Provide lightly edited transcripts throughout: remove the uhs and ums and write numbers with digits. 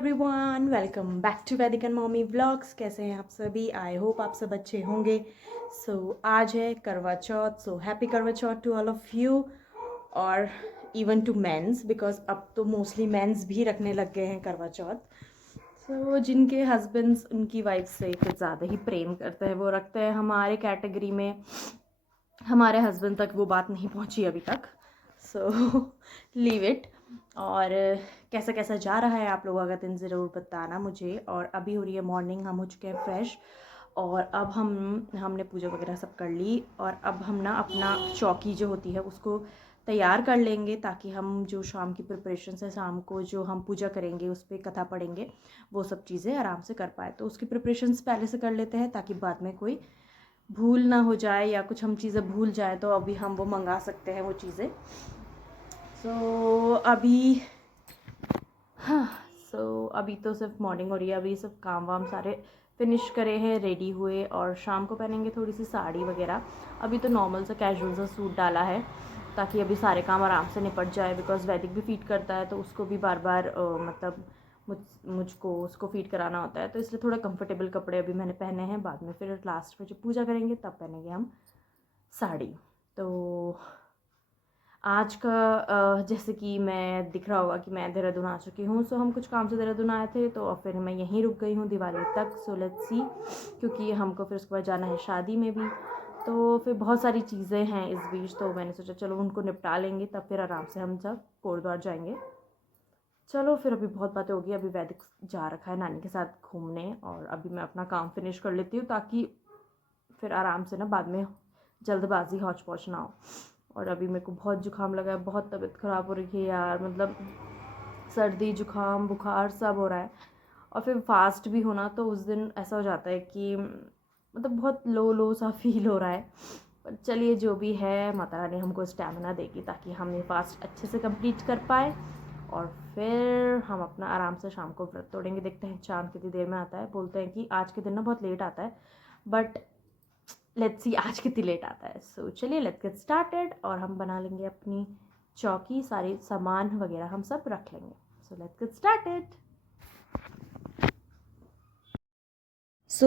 Everyone, welcome back to वैदिक and mommy vlogs. कैसे हैं आप सभी? आई होप आप सब अच्छे होंगे। आज है करवा चौथ। हैप्पी करवा चौथ टू ऑल ऑफ यू और इवन टू मेंस, बिकॉज अब तो मोस्टली मेंस भी रखने लग गए हैं करवा चौथ। जिनके हस्बैंड्स उनकी वाइफ से कुछ ज़्यादा ही प्रेम करते हैं वो रखते हैं। हमारे कैटेगरी में हमारे हस्बैंड तक वो बात नहीं पहुंची अभी तक, लीव इट। और कैसा कैसा जा रहा है आप लोगों का दिन ज़रूर बताना मुझे। और अभी हो रही है मॉर्निंग, हम हो चुके हैं फ्रेश और अब हमने पूजा वगैरह सब कर ली। और अब हम ना अपना चौकी जो होती है उसको तैयार कर लेंगे, ताकि हम जो शाम की प्रिपरेशन है, शाम को जो हम पूजा करेंगे उस पर कथा पढ़ेंगे, वो सब चीज़ें आराम से कर पाए। तो उसकी प्रिपरेशंस पहले से कर लेते हैं ताकि बाद में कोई भूल ना हो जाए या कुछ हम चीज़ें भूल जाए तो अभी हम वो मंगा सकते हैं वो चीज़ें। अभी हाँ, अभी तो सिर्फ मॉर्निंग हो रही है। अभी सब काम वाम सारे फिनिश करे हैं, रेडी हुए और शाम को पहनेंगे थोड़ी सी साड़ी वगैरह। अभी तो नॉर्मल सा कैजुअल सा सूट डाला है ताकि अभी सारे काम आराम से निपट जाए, बिकॉज वैदिक भी फीड करता है तो उसको भी बार बार मतलब मुझको उसको फीड कराना होता है, तो इसलिए थोड़ा कंफर्टेबल कपड़े अभी मैंने पहने हैं। बाद में फिर लास्ट में जब पूजा करेंगे तब पहनेंगे हम साड़ी। तो आज का जैसे कि मैं दिख रहा होगा कि मैं देहरादून आ चुकी हूँ। हम कुछ काम से देहरादून आए थे तो फिर मैं यहीं रुक गई हूँ दिवाली तक। लेट्स सी, क्योंकि हमको फिर उसके बाद जाना है शादी में भी, तो फिर बहुत सारी चीज़ें हैं इस बीच। तो मैंने सोचा चलो उनको निपटा लेंगे, तब फिर आराम से हम सब कोटद्वार जाएंगे। चलो फिर अभी बहुत बातें होगी। अभी वैदिक जा रखा है नानी के साथ घूमने और अभी मैं अपना काम फिनिश कर लेती हूँ ताकि फिर आराम से ना बाद में जल्दबाजी हौच पौच ना हो। और अभी मेरे को बहुत जुकाम लगा है, बहुत तबीयत ख़राब हो रही है यार, मतलब सर्दी जुकाम बुखार सब हो रहा है। और फिर फास्ट भी होना तो उस दिन ऐसा हो जाता है कि मतलब बहुत लो लो सा फील हो रहा है। पर चलिए जो भी है, माता रानी हमको स्टैमिना देगी ताकि हम ये फास्ट अच्छे से कंप्लीट कर पाए और फिर हम अपना आराम से शाम को व्रत तोड़ेंगे। देखते हैं चाँद कितनी देर में आता है। बोलते हैं कि आज के दिन ना बहुत लेट आता है, बट लेट्स सी आज कितनी लेट आता है। चलिए लेट्स गेट स्टार्टेड और हम बना लेंगे अपनी चौकी, सारे सामान वगैरह हम सब रख लेंगे। Let's get started.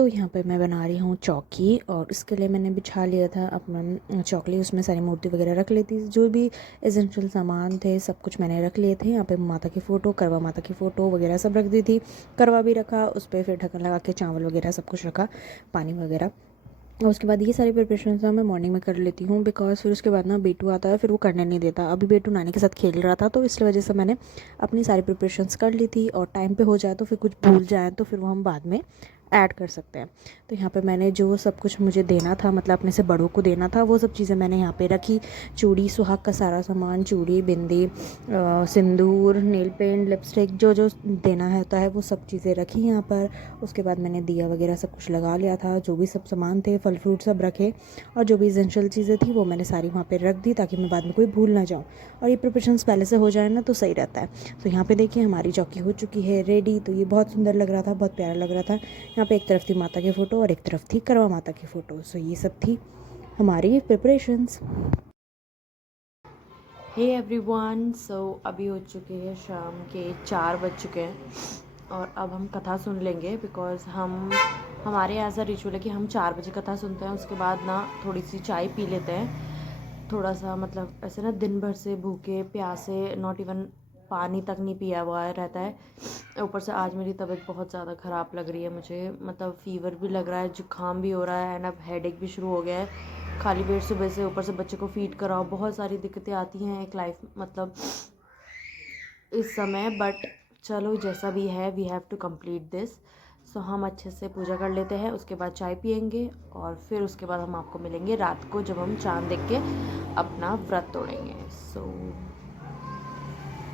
यहाँ पे मैं बना रही हूँ चौकी और इसके लिए मैंने बिछा लिया था अपना चौकली, उसमें सारी मूर्ति वगैरह रख ली थी। जो भी एसेंशियल सामान थे सब कुछ मैंने रख लिए थे। यहाँ पे माता की फ़ोटो, करवा माता की फ़ोटो वगैरह सब रख दी थी। करवा भी रखा, उस पर फिर ढक्कन लगा के चावल वगैरह सब कुछ रखा, पानी वगैरह। और उसके बाद ये सारी प्रिपरेशन मैं मॉर्निंग में कर लेती हूँ, बिकॉज फिर उसके बाद ना बेटू आता है, फिर वो करने नहीं देता। अभी बेटू नानी के साथ खेल रहा था तो इसलिए वजह से मैंने अपनी सारी प्रिपरेशंस कर ली थी। और टाइम पे हो जाए तो फिर कुछ भूल जाए तो फिर वो हम बाद में ऐड कर सकते हैं। तो यहाँ पे मैंने जो सब कुछ मुझे देना था, मतलब अपने से बड़ों को देना था, वो सब चीज़ें मैंने यहाँ पे रखी। चूड़ी, सुहाग का सारा सामान, चूड़ी, बिंदी, सिंदूर, नेल पेंट, लिपस्टिक, जो जो देना होता है वो सब चीज़ें रखी यहाँ पर। उसके बाद मैंने दिया वगैरह सब कुछ लगा लिया था। जो भी सब सामान थे, फल फ्रूट सब रखे और जो भी एसेंशियल चीज़ें थी वो मैंने सारी वहाँ पे रख दी ताकि मैं बाद में कोई भूल ना जाऊँ। और ये प्रिपरेशंस पहले से हो जाए ना तो सही रहता है। तो यहाँ पे देखिए हमारी चौकी हो चुकी है रेडी। तो ये बहुत सुंदर लग रहा था, बहुत प्यारा लग रहा था। यहाँ पे एक तरफ थी माता की फ़ोटो और एक तरफ थी करवा माता की फ़ोटो। ये सब थी हमारी प्रिपरेशंस। हे एवरीवन, अभी हो चुके हैं शाम के 4 बज चुके हैं और अब हम कथा सुन लेंगे। बिकॉज़ हमारे ऐसा रिचुअल है कि हम 4 बजे कथा सुनते हैं, उसके बाद ना थोड़ी सी चाय पी लेते हैं। थोड़ा सा मतलब ऐसे ना दिन भर से भूखे प्यासे, नॉट इवन पानी तक नहीं पिया हुआ रहता है। ऊपर से आज मेरी तबीयत बहुत ज़्यादा ख़राब लग रही है मुझे, मतलब फ़ीवर भी लग रहा है, जुकाम भी हो रहा है एंड अब हेडेक भी शुरू हो गया है। खाली पेट सुबह से, ऊपर से बच्चे को फीड कराओ, बहुत सारी दिक्कतें आती हैं एक लाइफ मतलब इस समय। बट चलो जैसा भी है, we have to complete this. हम अच्छे से पूजा कर लेते हैं, उसके बाद चाय पियेंगे और फिर उसके बाद हम आपको मिलेंगे रात को जब हम चाँद देख के अपना व्रत तोड़ेंगे।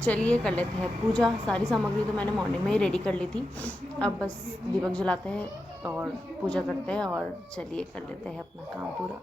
चलिए कर लेते हैं पूजा। सारी सामग्री तो मैंने मॉर्निंग में ही रेडी कर ली थी, अब बस दीपक जलाते हैं और पूजा करते हैं और चलिए कर लेते हैं अपना काम पूरा।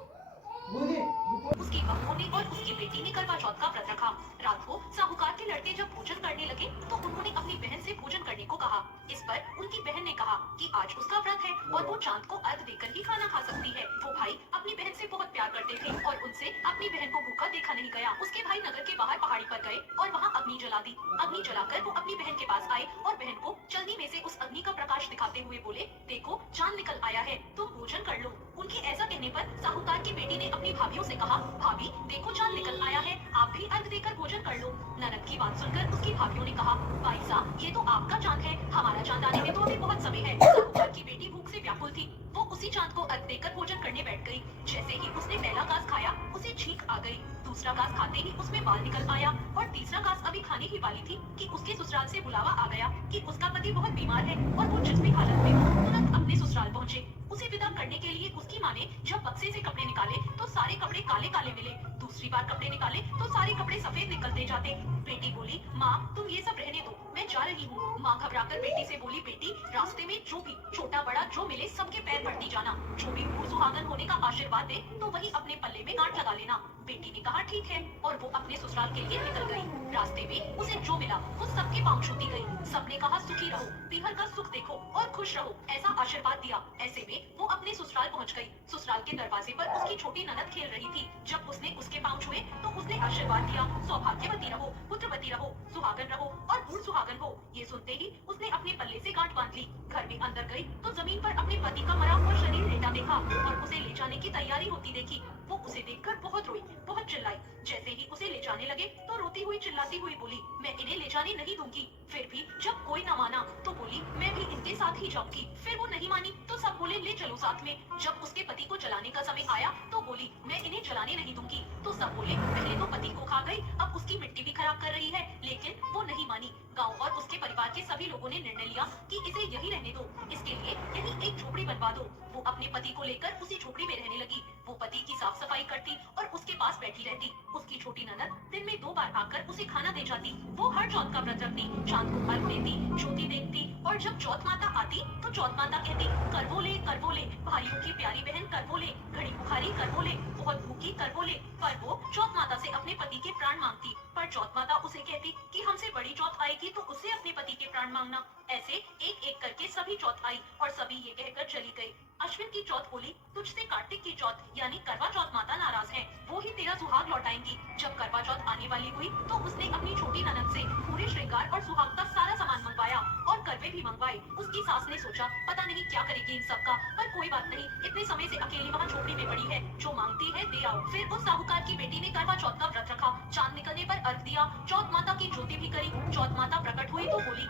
उसकी बहुओं ने और उसकी बेटी ने करवा चौथ का व्रत रखा। रात को साहूकार के लड़के जब भोजन करने लगे तो उन्होंने अपनी बहन से भोजन करने को कहा। इस पर उनकी बहन ने कहा कि आज उसका व्रत है और वो चांद को अर्घ देकर ही खाना खा सकती है। वो भाई अपनी बहन से बहुत प्यार करते थे और उनसे अपनी बहन को भूखा देखा देखा नहीं गया। उसके भाई नगर के बाहर पहाड़ी पर गए और वहाँ अग्नि जला दी। अग्नि जलाकर वो अपनी बहन के पास आए और बहन को जल्दी में से उस अग्नि का प्रकाश दिखाते हुए बोले, देखो चांद निकल आया है, तुम भोजन कर लो। उनके ऐसा कहने पर साहूकार की बेटी ने अपनी भाभीियों से कहा, भाभी देखो चांद निकल आया है, आप भी अर्घ देकर भोजन कर लो। ननद की बात सुनकर उसकी भाभीियों ने कहा, भाई साहब ये तो आपका चांद है, हमारा चांद आने में तो अभी बहुत समय है। साहूकार की बेटी भूख से व्याकुल थी, वो उसी चांद को अर्घ देकर भोजन करने बैठ गई। जैसे ही उसने पहला घास खाया उसे छींक आ गई, दूसरा घास खाते ही उसमें बाल निकल आया और तीसरा घास अभी खाने ही वाली थी कि उसके ससुराल से बुलावा आ गया कि उसका पति बहुत बीमार है और वो जिस भी हालत में हो तुरंत अपने ससुराल पहुंचे। उसे विदा करने के लिए उसकी माँ ने जब बक्से से कपड़े निकाले तो सारे कपड़े काले काले मिले, दूसरी बार कपड़े निकाले तो सारे कपड़े सफेद निकलते जाते। बेटी बोली, माँ तुम ये सब रहने दो, मैं जा रही हूँ। माँ घबराकर बेटी से बोली, बेटी रास्ते में जो भी छोटा बड़ा जो मिले सबके पैर पड़ती जाना, जो भी बूढ़ सुहागन होने का आशीर्वाद दे तो वही अपने पल्ले में गांठ लगा लेना। बेटी ने कहा ठीक है और वो अपने ससुराल के लिए निकल गई। रास्ते में उसे जो मिला वो सबके पांव छूती गई। सबने कहा सुखी रहो, पीहर का सुख देखो और खुश रहो, ऐसा आशीर्वाद दिया। ऐसे में वो अपने ससुराल पहुंच गई। ससुराल के दरवाजे पर उसकी छोटी ननद खेल रही थी। जब उसने उसके पांव छुए तो उसने आशीर्वाद दिया, सौभाग्यवती रहो, पुत्रवती रहो, सुहागन रहो और बूढ़ सुहागन हो। ये सुनते ही उसने अपने पल्ले से गांठ बांध ली। घर में अंदर गई तो जमीन पर अपने पति का मरा हुआ शरीर लेटा देखा और उसे ले जाने की तैयारी होती देखी। वो उसे देखकर बहुत रोई, बहुत चिल्लाई। जैसे ही उसे ले जाने लगे तो रोती हुई चिल्लाती हुई बोली, मैं इन्हें ले जाने नहीं दूंगी। फिर भी जब कोई न माना तो बोली, मैं भी इनके साथ ही जाऊंगी। फिर वो नहीं मानी तो सब बोले, ले चलो साथ में। जब उसके पति को जलाने का समय आया तो बोली, मैं इन्हें जलाने नहीं दूंगी। तो सब बोले, पहले तो पति को खा गई, अब उसकी मिट्टी भी खराब कर रही है। लेकिन वो नहीं मानी। गाँव और उसके परिवार के सभी लोगों ने निर्णय लिया कि इसे यही रहने दो, इसके लिए यही एक झोपड़ी बनवा दो। वो अपने पति को लेकर उसी झोपड़ी में रहने लगी। वो पति की साफ सफाई करती और उसके पास बैठी रहती। उसकी छोटी ननद दिन में 2 बार आकर उसे खाना दे जाती। वो हर चौथ का व्रत रखती, चांद को अर्घ देती, ज्योति देखती और जब चौथ माता आती तो चौथ माता कहती, कर बोले भाइयों की प्यारी बहन कर बोले, घड़ी बुखारी कर बोले, बहुत भूखी कर बोले। पर वो चौथ माता से अपने पति के प्राण मांगती, पर चौथ माता उसे कहती कि हमसे बड़ी चौथ आएगी तो उससे अपने पति के प्राण मांगना। ऐसे एक एक करके सभी चौथ आई और सभी ये कहकर चली गई। अश्विन की चौथ बोली, तुझसे कार्तिक की चौथ यानी करवा चौथ माता नाराज है, वो ही तेरा सुहाग लौटाएंगी। जब करवा चौथ आने वाली हुई तो उसने अपनी छोटी ननद से पूरे श्रृंगार और सुहाग का सारा सामान मंगवाया और करवे भी मंगवाए। उसकी सास ने सोचा पता नहीं क्या करेगी इन सब का, पर कोई बात नहीं, इतने समय से अकेली वहाँ झोपड़ी में पड़ी है, जो मांगती है दे आओ। फिर उस साहूकार की बेटी ने करवा चौथ का व्रत रखा, चांद निकलने पर अर्घ दिया, चौथ माता की ज्योति भी करी। चौथ माता प्रकट हुई तो बोली,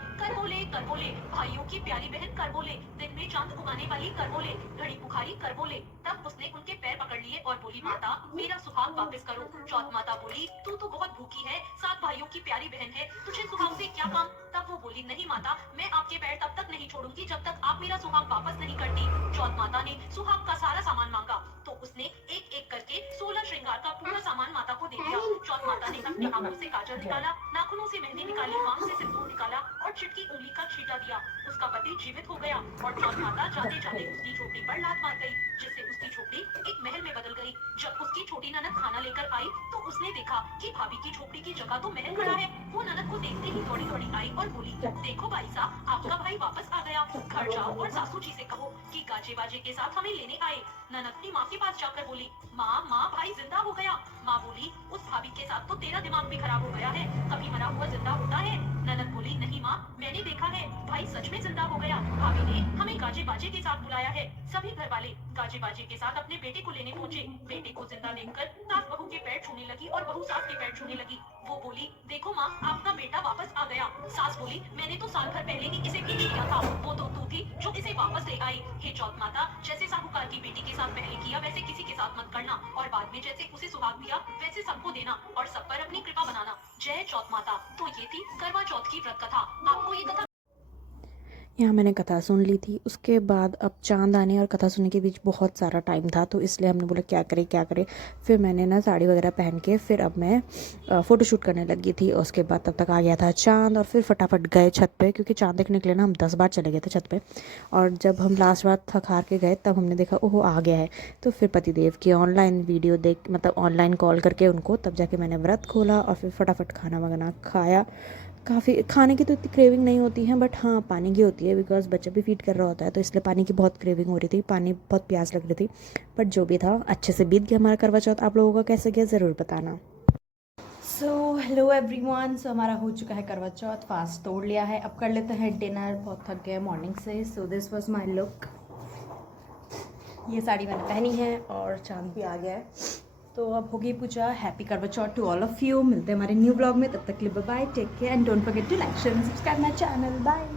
कर बोले भाइयों की प्यारी बहन कर बोले, दिन में चांद उगाने वाली कर बोले, घड़ी बुखारी कर बोले। तब उसने उनके पैर पकड़ लिए और बोली, माता मेरा सुहाग वापस करो। चौथ माता बोली, तू तो बहुत भूखी है, 7 भाइयों की प्यारी बहन है, तुझे सुहाग से क्या काम। तब वो बोली, नहीं माता, मैं आपके पैर तब तक नहीं छोड़ूंगी जब तक आप मेरा सुहाग वापस नहीं करती। चौथ माता ने सुहाग का सारा सामान मांगा तो उसने एक एक करके 16 श्रृंगार का पूरा सामान माता को दे दिया। चौथ माता ने अपनी आंखों से काजल निकाला, नाखूनों से मेहंदी निकाली, मांग से सिंदूर निकाला और चिटकी उंगली का छींटा दिया। उसका पति जीवित हो गया और चौथ माता जाते जाते उसकी झोपड़ी पर लात मार गई, जिससे उसकी झोपड़ी एक महल में बदल गई। जब उसकी छोटी ननद खाना लेकर आई तो उसने देखा कि भाभी की झोपड़ी की जगह तो महल खड़ा है। वो ननद को देखते ही दौड़ी दौड़ी आई और बोली, देखो भाई साहब, आपका भाई वापस आ गया, घर जाओ और सासू जी से कहो कि गाजे बाजे के साथ हमें लेने आए। ननद अपनी माँ के पास जाकर बोली, माँ भाई जिंदा हो गया। माँ बोली, उस भाभी के साथ तो तेरा दिमाग भी खराब हो गया है, कभी मरा हुआ जिंदा होता है। ननद बोली, नहीं माँ, मैंने देखा है, भाई सच में जिंदा हो गया, भाभी ने हमें गाजे बाजे के साथ बुलाया है। सभी घर वाले गाजे बाजे के साथ अपने बेटे को लेने पहुँचे। बेटे को जिंदा देखकर सास बहू के पैर छूने लगी और बहू सास के पैर छूने लगी। वो बोली, देखो माँ, आपका बेटा वापस आ गया। सास बोली, मैंने तो साल भर पहले ही इसे बेच दिया था, वो तो तू थी जो इसे वापस ले आई। हे चौथ माता, जैसे साहूकार की बेटी के साथ पहले किया वैसे किसी के साथ मत करना, और बाद में जैसे उसे सुहाग दिया वैसे सबको देना और सब पर अपनी कृपा बनाना। जय चौथ माता। तो ये थी करवा चौथ की व्रत कथा। आपको ये कथा यहाँ मैंने कथा सुन ली थी। उसके बाद अब चांद आने और कथा सुनने के बीच बहुत सारा टाइम था, तो इसलिए हमने बोला क्या करें। फिर मैंने ना साड़ी वगैरह पहन के फिर अब मैं फ़ोटोशूट करने लगी थी। और उसके बाद तब तक आ गया था चांद और फिर फटाफट गए छत पे, क्योंकि चांद देखने के लिए ना हम 10 बार चले गए थे छत पे। और जब हम लास्ट बार थक हार के गए तब हमने देखा ओहो आ गया है। तो फिर पतिदेव की ऑनलाइन वीडियो देख, मतलब ऑनलाइन कॉल करके उनको, तब जाके मैंने व्रत खोला और फिर फटाफट खाना वगैरह खाया। काफ़ी खाने की तो इतनी क्रेविंग नहीं होती है, बट हाँ पानी की होती है, बिकॉज बच्चा भी फीड कर रहा होता है, तो इसलिए पानी की बहुत क्रेविंग हो रही थी, पानी बहुत प्यास लग रही थी। बट जो भी था अच्छे से बीत गया हमारा करवा चौथ। आप लोगों का कैसे गया ज़रूर बताना। सो हेलो एवरीवन, सो हमारा हो चुका है करवा चौथ, फास्ट तोड़ लिया है। अब कर लेते हैं डिनर, बहुत थक गए मॉर्निंग से। So this was my look. ये साड़ी मैंने पहनी है और चांद भी आ गया है। तो अब होगी पूजा। हैप्पी करवा चौथ टू ऑल ऑफ यू। मिलते हैं हमारे न्यू ब्लॉग में, तब तक के लिए bye bye, take care and don't forget to like share and subscribe my channel. Bye.